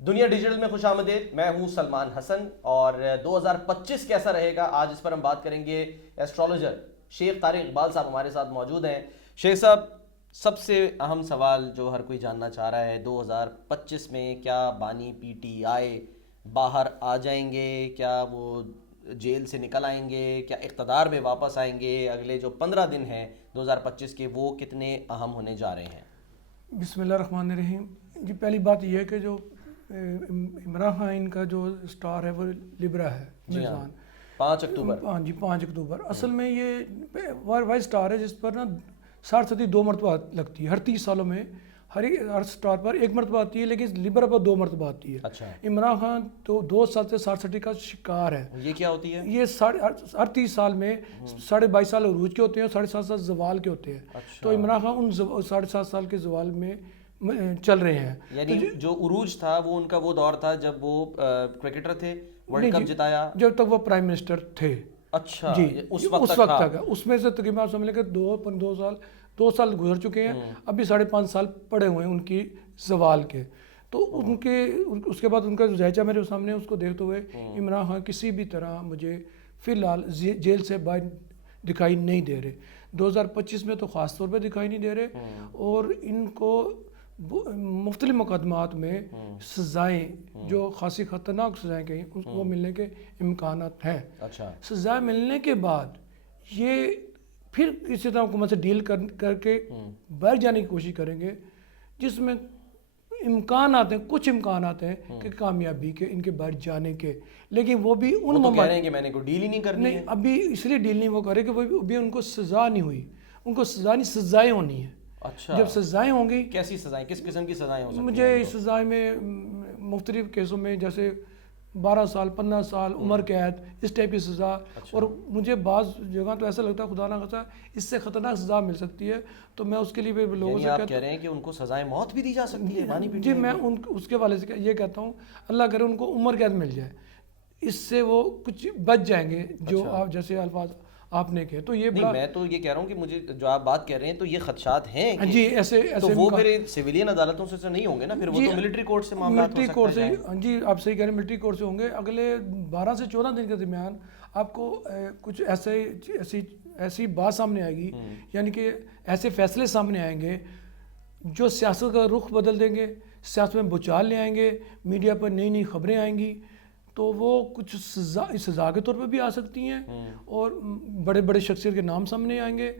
دنیا ڈیجیٹل میں خوش آمدید. میں ہوں سلمان حسن اور 2025 کیسا رہے گا آج اس پر ہم بات کریں گے. ایسٹرولوجر شیخ طارق اقبال صاحب ہمارے ساتھ موجود ہیں. شیخ صاحب، سب سے اہم سوال جو ہر کوئی جاننا چاہ رہا ہے، 2025 میں کیا بانی پی ٹی آئی باہر آ جائیں گے؟ کیا وہ جیل سے نکل آئیں گے؟ کیا اقتدار میں واپس آئیں گے؟ اگلے جو 15 دن ہیں 2025 کے، وہ کتنے اہم ہونے جا رہے ہیں؟ بسم اللہ الرحمن الرحیم. جی پہلی بات یہ ہے کہ جو عمران خان کا جو سٹار ہے وہ لبرا ہے، جی ہاں، میزان. 5 اکتوبر. ہاں جی 5 اکتوبر. اصل میں یہ واحد سٹار ہے جس پر نا 60 2 مرتبہ لگتی ہے. ہر 30 سالوں میں ہر سٹار پر 1 مرتبہ آتی ہے، لیکن لبرا پر 2 مرتبہ آتی ہے. اچھا، عمران خان تو 2 سال سے 60 کا شکار ہے. یہ کیا ہوتی ہے؟ یہ ہر 30 سال میں 22.5 سال عروج کے ہوتے ہیں اور 7.5 سال زوال کے ہوتے ہیں. اچھا، تو عمران خان ان 7.5 سال کے زوال میں چل رہے ہیں. یعنی جو عروج تھا وہ ان کا وہ دور تھا جب وہ کرکٹر تھے، ورلڈ کپ جتایا. جب تک وہ پرائم منسٹر تھے. اچھا، جی اس اس وقت وقت تک تک اس میں سے تقریباً آپ سمجھ لیں کہ 2 سال گزر چکے ہیں. ابھی 5.5 سال پڑے ہوئے ہیں ان کی زوال کے. تو ان کے اس کے بعد ان کا جو ذائچہ میرے سامنے اس کو دیکھتے ہوئے عمران خان کسی بھی طرح مجھے فی الحال جیل سے باہر دکھائی نہیں دے رہے. 2025 میں تو خاص طور پہ دکھائی نہیں دے رہے. اور ان کو مختلف مقدمات میں سزائیں جو خاصی خطرناک سزائیں کہیں ان کو ملنے کے امکانات ہیں. اچھا، سزا ملنے کے بعد یہ پھر کسی طرح حکومت سے ڈیل کر کے باہر جانے کی کوشش کریں گے، جس میں امکانات ہیں، کچھ امکانات ہیں کہ کامیابی کے ان کے باہر جانے کے. لیکن وہ بھی وہ تو کہہ رہے ہیں کہ میں نے کوئی ڈیل ہی نہیں کرنی ہے. نہیں، ابھی اس لیے ڈیل نہیں وہ کرے کہ وہ ابھی ان کو سزا نہیں ہوئی. ان کو سزا نہیں، سزائیں ہونی ہیں. اچھا، جب سزائیں ہوں گی، کیسی سزائیں، کس قسم کی سزائیں ہو سکتی ہیں؟ مجھے اس سزائیں میں مختلف کیسوں میں جیسے 12 سال 15 سال عمر قید، اس ٹائپ کی سزا. اور مجھے بعض جگہ تو ایسا لگتا ہے خدا نہ خاصا اس سے خطرناک سزا مل سکتی ہے. تو میں اس کے لیے بھی لوگوں یعنی سے آپ کہہ رہے ہیں کہ ان کو سزائے موت بھی دی جا سکتی ہے بانی پی ٹی جی آئی میں میں؟ اس کے والے سے یہ کہتا ہوں اللہ کرے ان کو عمر قید مل جائے، اس سے وہ کچھ بچ جائیں گے جو آپ جیسے الفاظ آپ نے کہے. تو یہ نہیں، میں تو یہ کہہ رہا ہوں کہ مجھے جو آپ بات کہہ رہے ہیں تو یہ خدشات ہیں کہ جی ایسے تو وہ پھر سویلین عدالتوں سے نہیں ہوں گے نا، پھر وہ تو ملٹری کورٹ سے معاملات ہو ملٹری کورٹ سکتے سے. ہیں. جی آپ صحیح کہہ رہے ہیں، ملٹری کورٹ سے ہوں گے. اگلے 12 سے 14 دن کے درمیان آپ کو کچھ ایسی بات سامنے آئے گی، یعنی کہ ایسے فیصلے سامنے آئیں گے جو سیاست کا رخ بدل دیں گے، سیاست میں بچال لے آئیں گے، میڈیا پر نئی نئی خبریں آئیں گی. تو وہ کچھ سزا کے طور پہ بھی آ سکتی ہیں اور بڑے بڑے شخصیت کے نام سامنے آئیں گے.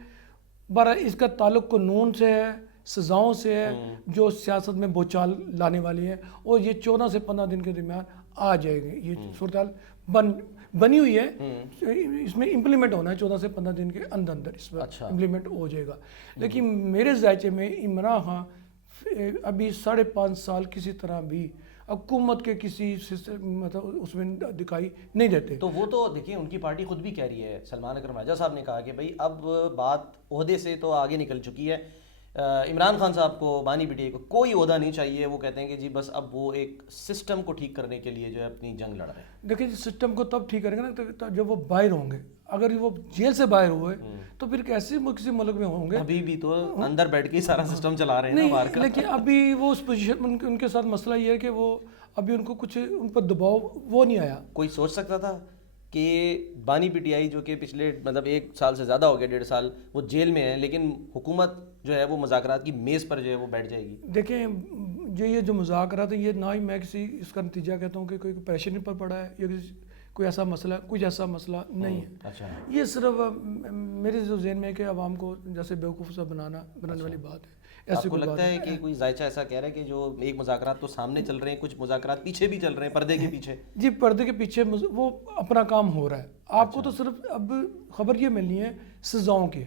اس کا تعلق قانون سے ہے، سزاؤں سے ہے جو سیاست میں بوچال لانے والی ہیں. اور یہ 14 سے 15 دن کے درمیان آ جائے گی. یہ صورتحال بنی ہوئی ہے، اس میں امپلیمنٹ ہونا ہے 14 سے 15 دن کے اندر اس پر امپلیمنٹ ہو جائے گا. لیکن میرے ذائچے میں عمران خان ابھی 5.5 سال کسی طرح بھی حکومت کے کسی مطلب اس میں دکھائی نہیں دیتے. تو وہ تو دیکھیں ان کی پارٹی خود بھی کہہ رہی ہے. سلمان اکرم راجہ صاحب نے کہا کہ بھائی اب بات عہدے سے تو آگے نکل چکی ہے، عمران خان صاحب کو، بانی پی ٹی آئی کو کوئی عہدہ نہیں چاہیے. وہ کہتے ہیں کہ جی بس اب وہ ایک سسٹم کو ٹھیک کرنے کے لیے جو ہے اپنی جنگ لڑ رہے ہیں. دیکھیں سسٹم کو تب ٹھیک کریں گے نا جب وہ باہر ہوں گے. اگر وہ جیل سے باہر ہوئے تو پھر کسی ملک میں ہوں گے. ابھی بھی تو اندر بیٹھ کے ہی سارا سسٹم چلا رہے ہیں نا باہر کا. لیکن ابھی وہ اس پوزیشن ان کے ساتھ مسئلہ یہ ہے کہ وہ ابھی ان کو کچھ ان پر دباؤ وہ نہیں آیا. کوئی سوچ سکتا تھا کہ بانی پی ٹی آئی جو کہ پچھلے مطلب 1 سال سے زیادہ ہو گیا، 1.5 سال وہ جیل میں ہے، لیکن حکومت جو ہے وہ مذاکرات کی میز پر جو ہے وہ بیٹھ جائے گی؟ دیکھیں یہ جو مذاکرات ہیں، یہ نہ ہی میں کسی اس کا نتیجہ کہتا ہوں کہ کوئی پریشر پر پڑا ہے یا کوئی ایسا مسئلہ، کچھ ایسا مسئلہ نہیں ہے. اچھا، یہ صرف میرے جو ذہن میں ہے کہ عوام کو جیسے بیوقوف سا بنانے والی بات ہے. آپ کو لگتا ہے کہ کوئی ذائچہ ایسا کہہ رہا ہے کہ جو ایک مذاکرات تو سامنے چل رہے ہیں، کچھ مذاکرات پیچھے بھی چل رہے ہیں، پردے کے پیچھے؟ جی پردے کے پیچھے وہ اپنا کام ہو رہا ہے. آپ کو تو صرف اب خبر یہ ملنی ہے سزاؤں کی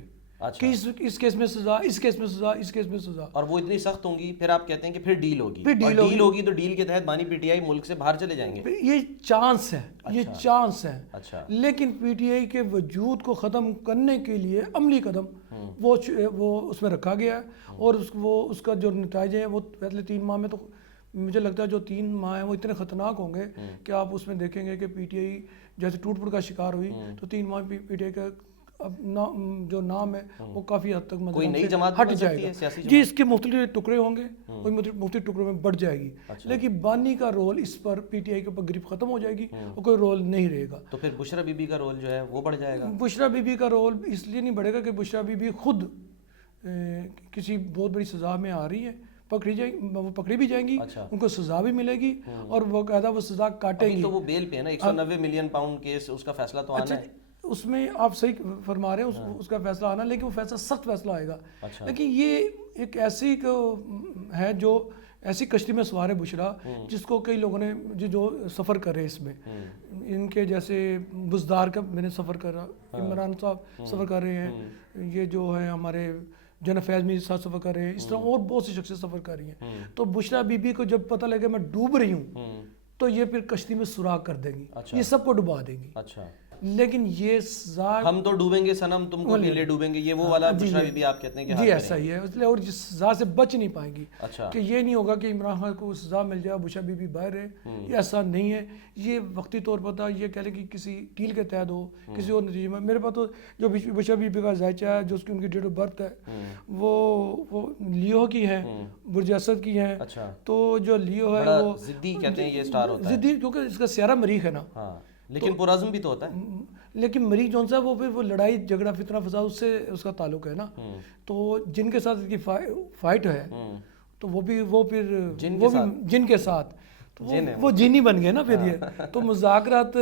کہ اس کیس میں سزا، اس کیس میں سزا، اس کیس میں سزا. اور وہ اتنی سخت ہوں گی، پھر آپ کہتے ہیں کہ پھر ڈیل ہوگی، اور ڈیل ہوگی تو ڈیل کے تحت بانی پی ٹی آئی ملک سے باہر چلے جائیں گے. یہ چانس ہے، یہ چانس ہے. اچھا، لیکن پی ٹی آئی کے وجود کو ختم کرنے کے لیے عملی قدم وہ اس میں رکھا گیا ہے. اور اس کا جو نتائج ہیں وہ پہلے 3 ماہ میں تو مجھے لگتا ہے جو 3 ماہ ہیں وہ اتنے خطرناک ہوں گے کہ آپ اس میں دیکھیں گے کہ پی ٹی آئی جیسے ٹوٹ پھوٹ کا شکار ہوئی تو 3 ماہ پی ٹی آئی کا جو نام ہے وہ کافی حد تک کوئی مطلب نئی سے جماعت ہٹ بن جائے سکتی ہے گا سیاسی جی، اس کے مختلف ٹکڑے ہوں گے، کوئی مختلف ٹکڑوں میں بڑھ جائے گی، لیکن بانی کا role us per P T I کے اوپر گرفت ختم ہو جائے گی اور کوئی رول نہیں رہے گا۔ تو پھر بشرا بی بی کا رول جو ہے وہ بڑھ جائے گا؟ بشرا بی بی کا رول اس لیے نہیں بڑھے گا کہ بشرا بی بی خود کسی بہت بڑی سزا میں آ رہی ہے، وہ پکڑی بھی جائیں گی، ان کو سزا بھی ملے گی اور وہ قاعدہ وہ سزا کاٹیں گی۔ تو وہ بیل پہ ہے نا، 190 ملین پاؤنڈ کیس، اس کا فیصلہ تو آنا ہے۔ اس میں آپ صحیح فرما رہے ہیں، اس کا فیصلہ آنا، لیکن وہ فیصلہ سخت فیصلہ آئے گا۔ لیکن یہ ایک ایسی ہے جو ایسی کشتی میں سوار ہے بشرا، جس کو کئی لوگوں نے جو سفر کرے اس میں، ان کے جیسے بزدار کا میں نے سفر کرا، عمران صاحب سفر کر رہے ہیں، یہ جو ہے ہمارے جن فیض میں ساتھ سفر کر رہے ہیں، اس طرح اور بہت سی شخصیت سفر کر رہی ہیں۔ تو بشرا بی بی کو جب پتہ لگے میں ڈوب رہی ہوں تو یہ پھر کشتی میں سوراخ کر دیں گی، یہ سب کو ڈبا دیں گی۔ لیکن یہ سزا ہم تو ڈوبیں گے صنم، تم کو اکیلے ڈوبیں گے، یہ وہ والا بشرا بی بی آپ کہتے ہیں کہ جی ایسا ہی ہے، اس لیے اور جس سزا سے بچ نہیں پائیں گی کہ یہ نہیں ہوگا کہ عمران خان کو سزا مل جائے بشرا بی بی باہر ہے، یہ ایسا نہیں ہے۔ یہ وقتی طور پر تھا، یہ کہہ لیں کہ کسی ڈیل کے تحت ہو، کسی اور نتیجے میں۔ میرے پاس تو جو بشرا بی بی کا ذائچہ ہے، جو اس کی ان کی ڈیٹ آف برتھ ہے، وہ لیو کی ہے، برج اسد کی ہے۔ تو جو لیو ہے وہ ضدی کہتے ہیں، یہ سٹار ہوتا ہے ضدی، کیونکہ اس کا سیارہ مریخ ہے نا، لیکن پرعزم بھی تو ہوتا ہے۔ لیکن مریخ جون سا وہ پھر وہ لڑائی جھگڑا فتنہ فساد اس سے اس کا تعلق ہے نا، تو جن کے ساتھ اس کی فائٹ ہے تو وہ پھر جن کے ساتھ وہ جینی بن گئے نا پھر یہ۔ تو مذاکرات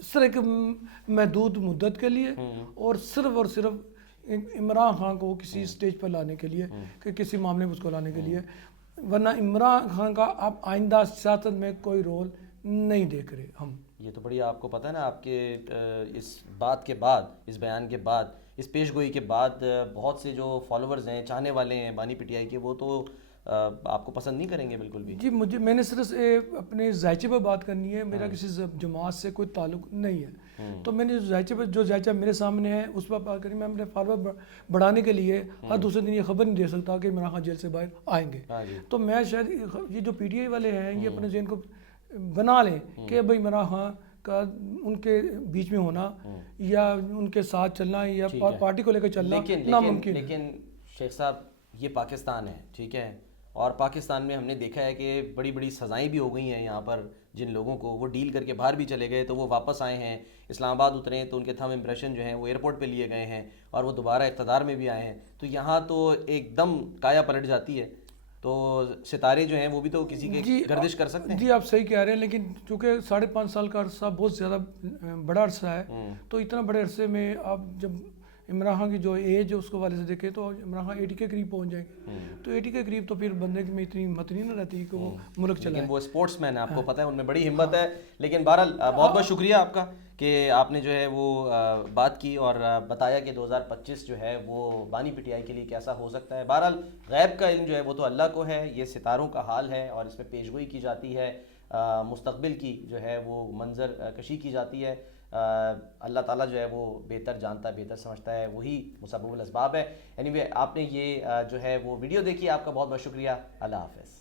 صرف ایک محدود مدت کے لیے اور صرف عمران خان کو کسی سٹیج پر لانے کے لیے، کہ کسی معاملے میں اس کو لانے کے لیے، ورنہ عمران خان کا اب آئندہ سیاست میں کوئی رول نہیں دیکھ رہے ہم۔ یہ تو بڑی آپ کو پتہ ہے نا، آپ کے اس بات کے بعد، اس بیان کے بعد، اس پیش گوئی کے بعد بہت سے جو فالوورز ہیں، چاہنے والے ہیں بانی پی ٹی آئی کے، وہ تو آپ کو پسند نہیں کریں گے بالکل بھی۔ جی میں نے صرف اپنے ذائچے پر بات کرنی ہے، میرا کسی جماعت سے کوئی تعلق نہیں ہے۔ تو میں نے جو ذائچہ میرے سامنے ہے اس پر بات کرنی، میں اپنے فالوور بڑھانے کے لیے ہر دوسرے دن یہ خبر نہیں دے سکتا کہ عمران خان جیل سے باہر آئیں گے۔ تو میں شاید یہ جو پی ٹی آئی والے ہیں، یہ اپنے ذہن کو بنا لیں کہ بھائی عمران خان کا ان کے بیچ میں ہونا یا ان کے ساتھ چلنا یا پارٹی کو لے کر چلنا ناممکن ہے۔ لیکن شیخ صاحب، یہ پاکستان ہے، ٹھیک ہے، اور پاکستان میں ہم نے دیکھا ہے کہ بڑی بڑی سزائیں بھی ہو گئی ہیں یہاں پر، جن لوگوں کو وہ ڈیل کر کے باہر بھی چلے گئے تو وہ واپس آئے ہیں، اسلام آباد اترے تو ان کے تھم امپریشن جو ہیں وہ ایئرپورٹ پہ لیے گئے ہیں اور وہ دوبارہ اقتدار میں بھی آئے ہیں۔ تو یہاں تو ایک دم کایا پلٹ جاتی ہے، تو ستارے جو ہیں وہ بھی تو کسی کے گردش کر سکتے ہیں۔ جی آپ صحیح کہہ رہے ہیں، لیکن چونکہ 5.5 سال کا عرصہ بہت زیادہ بڑا عرصہ ہے، تو اتنا بڑے عرصے میں آپ جب عمران خان کی جو ایج اس کو والے سے دیکھیں تو عمران خان 80 کے قریب پہنچ جائیں گے، تو 80 کے قریب تو پھر بندے میں اتنی ہمت نہیں نہ رہتی کہ وہ ملک چلائے۔ لیکن وہ اسپورٹس مین ہے، آپ کو پتہ ہے، ان میں بڑی ہمت ہے۔ لیکن بہرحال بہت بہت شکریہ آپ کا کہ آپ نے جو ہے وہ بات کی اور بتایا کہ 2025 جو ہے وہ بانی پی ٹی آئی کے لیے کیسا ہو سکتا ہے۔ بہرحال غیب کا علم جو ہے وہ تو اللہ کو ہے، یہ ستاروں کا حال ہے اور اس میں پیش گوئی کی جاتی ہے، مستقبل کی جو ہے وہ منظر کشی کی جاتی ہے۔ اللہ تعالیٰ جو ہے وہ بہتر جانتا ہے، بہتر سمجھتا ہے، وہی مسبب الاسباب ہے۔ اینی وے، آپ نے یہ جو ہے وہ ویڈیو دیکھی، آپ کا بہت بہت شکریہ۔ اللہ حافظ۔